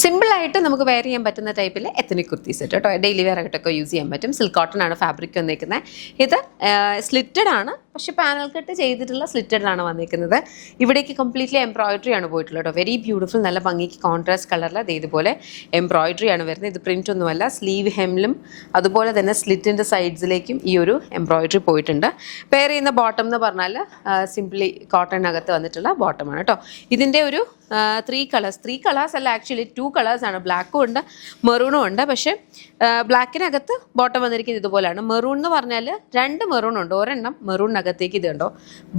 സിമ്പിളായിട്ട് നമുക്ക് വെയർ ചെയ്യാൻ പറ്റുന്ന ടൈപ്പിൽ എത്തനിക് കുർത്തി സെറ്റ് കേട്ടോ. ഡെയിലി വെയർ ആയിട്ടൊക്കെ യൂസ് ചെയ്യാൻ പറ്റും. സിൽക്ക് കോട്ടൺ ആണ് ഫാബ്രിക് വന്നിരിക്കുന്നത്. ഇത് സ്ലിറ്റഡ് ആണ്, പക്ഷേ പാനൽ കട്ട് ചെയ്തിട്ടുള്ള സ്ലിറ്റഡിലാണ് വന്നിരിക്കുന്നത്. ഇവിടേക്ക് കംപ്ലീറ്റ്ലി എംബ്രോയിഡറി ആണ് പോയിട്ടുള്ളത് കേട്ടോ. വെരി ബ്യൂട്ടിഫുൾ, നല്ല ഭംഗിക്ക് കോൺട്രാസ്റ്റ് കളറിൽ ഇതുപോലെ എംബ്രോയിഡറി ആണ് വരുന്നത്. ഇത് പ്രിൻ്റ് ഒന്നുമല്ല, സ്ലീവ് ഹെമ്മിലും അതുപോലെ തന്നെ സ്ലിറ്റിൻ്റെ സൈഡ്സിലേക്കും ഈ ഒരു എംബ്രോയിഡറി പോയിട്ടുണ്ട്. പെയർ ചെയ്യുന്ന ബോട്ടം എന്ന് പറഞ്ഞാൽ സിംപ്ലി കോട്ടണിനകത്ത് വന്നിട്ടുള്ള ബോട്ടമാണ് കേട്ടോ. ഇതിൻ്റെ ഒരു ത്രീ കളേഴ്സ് അല്ല, ആക്ച്വലി 2 കളേഴ്സാണ്. ബ്ലാക്കും ഉണ്ട്, മെറൂണും ഉണ്ട്. പക്ഷേ ബ്ലാക്കിനകത്ത് ബോട്ടം വന്നിരിക്കുന്നത് ഇതുപോലെയാണ്. മെറൂൺ എന്ന് പറഞ്ഞാൽ 2 മെറൂൺ ഉണ്ട്. ഒരെണ്ണം മെറൂണിനകത്തേക്ക് ഇത് കണ്ടോ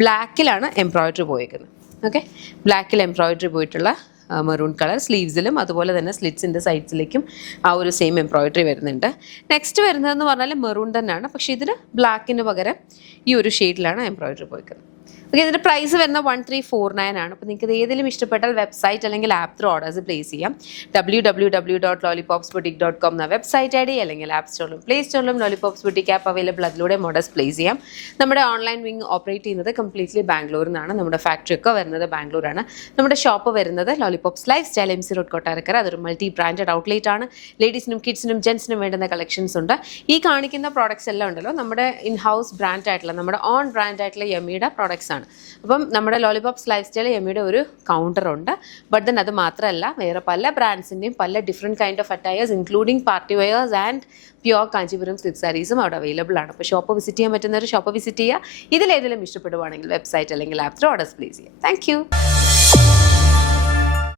ബ്ലാക്കിലാണ് എംബ്രോയിഡറി പോയിരിക്കുന്നത്. ഓക്കെ, ബ്ലാക്കിൽ എംബ്രോയിഡറി പോയിട്ടുള്ള മെറൂൺ കളർ സ്ലീവ്സിലും അതുപോലെ തന്നെ സ്ലിറ്റ്സിൻ്റെ സൈഡ്സിലേക്കും ആ ഒരു സെയിം എംബ്രോയിഡറി വരുന്നുണ്ട്. നെക്സ്റ്റ് വരുന്നതെന്ന് പറഞ്ഞാൽ മെറൂൺ തന്നെയാണ്, പക്ഷേ ഇതിന് ബ്ലാക്കിന് പകരം ഈ ഒരു ഷെയ്ഡിലാണ് എംബ്രോയിഡറി പോയിരിക്കുന്നത്. ഓക്കെ, ഇതിൻ്റെ പ്രൈസ് വരുന്ന 1349 ആണ്. അപ്പോൾ നിങ്ങൾക്ക് ഇത് ഏതെങ്കിലും ഇഷ്ടപ്പെട്ടാൽ വെബ്സൈറ്റ് അല്ലെങ്കിൽ ആപ്പ് ത്രൂ ഓർഡേഴ്സ് പ്ലേസ് ചെയ്യാം. www.lollipopsboutique.com എന്ന വെബ്സൈറ്റ് ഐ ഡി അല്ലെങ്കിൽ ആപ്പ് സ്റ്റോറിലും പ്ലേ സ്റ്റോറിലും ലോലിപോപ്സ് ബുട്ടീക്ക് ആപ്പ് അവൈലബിൾ. അതിലൂടെ ഓർഡേഴ്സ് പ്ലേസ് ചെയ്യാം. നമ്മുടെ ഓൺലൈൻ വിങ് ഓപ്പറേറ്റ് ചെയ്യുന്നത് കംപ്ലീറ്റ്ലി ബാംഗ്ലൂരിൽ നിന്നാണ്. നമ്മുടെ ഫാക്ടറി ഒക്കെ വരുന്നത് ബാംഗ്ലൂരാണ്. നമ്മുടെ ഷോപ്പ് വരുന്നത് lollipops life style MC road Kottarakkara. അതൊരു മൾട്ടി ബ്രാൻഡഡ് ഔട്ട്ലെറ്റ് ആണ്. ലേഡീസിനും കിഡ്സിനും ജെൻസിനും വേണ്ടുന്ന കളക്ഷൻസ് ഉണ്ട്. ഈ കാണിക്കുന്ന പ്രോഡക്ട്സ് എല്ലാം ഉണ്ടല്ലോ നമ്മുടെ ഇൻ ഹൗസ് ബ്രാൻഡ് ആയിട്ടുള്ള, നമ്മുടെ ഓൺ ബ്രാൻഡ് ആയിട്ടുള്ള യമ്മിയുടെ പ്രോഡക്ട്സ് ആണ്. അപ്പം നമ്മുടെ ലോലിപോപ്സ് ലൈഫ് സ്റ്റൈൽ യമ്മിയുടെ ഒരു കൗണ്ടർ ഉണ്ട്. ബട്ട് ദെൻ അത് മാത്രമല്ല, വേറെ പല ബ്രാൻഡ്സിൻ്റെയും പല different kind of attires including party wears and pure Kanchipuram silk സാരീസും അവിടെ അവൈലബിൾ ആണ്. അപ്പോൾ ഷോപ്പ് വിസിറ്റ് ചെയ്യാൻ പറ്റുന്നവർ ഷോപ്പ് വിസിറ്റ് ചെയ്യുക. ഇതിലേതെങ്കിലും ഇഷ്ടപ്പെടുവാണെങ്കിൽ വെബ്സൈറ്റ് അല്ലെങ്കിൽ ആപ്പ് ത്രൂ ഓർഡേഴ്സ് പ്ലേസ് ചെയ്യാം. Thank you.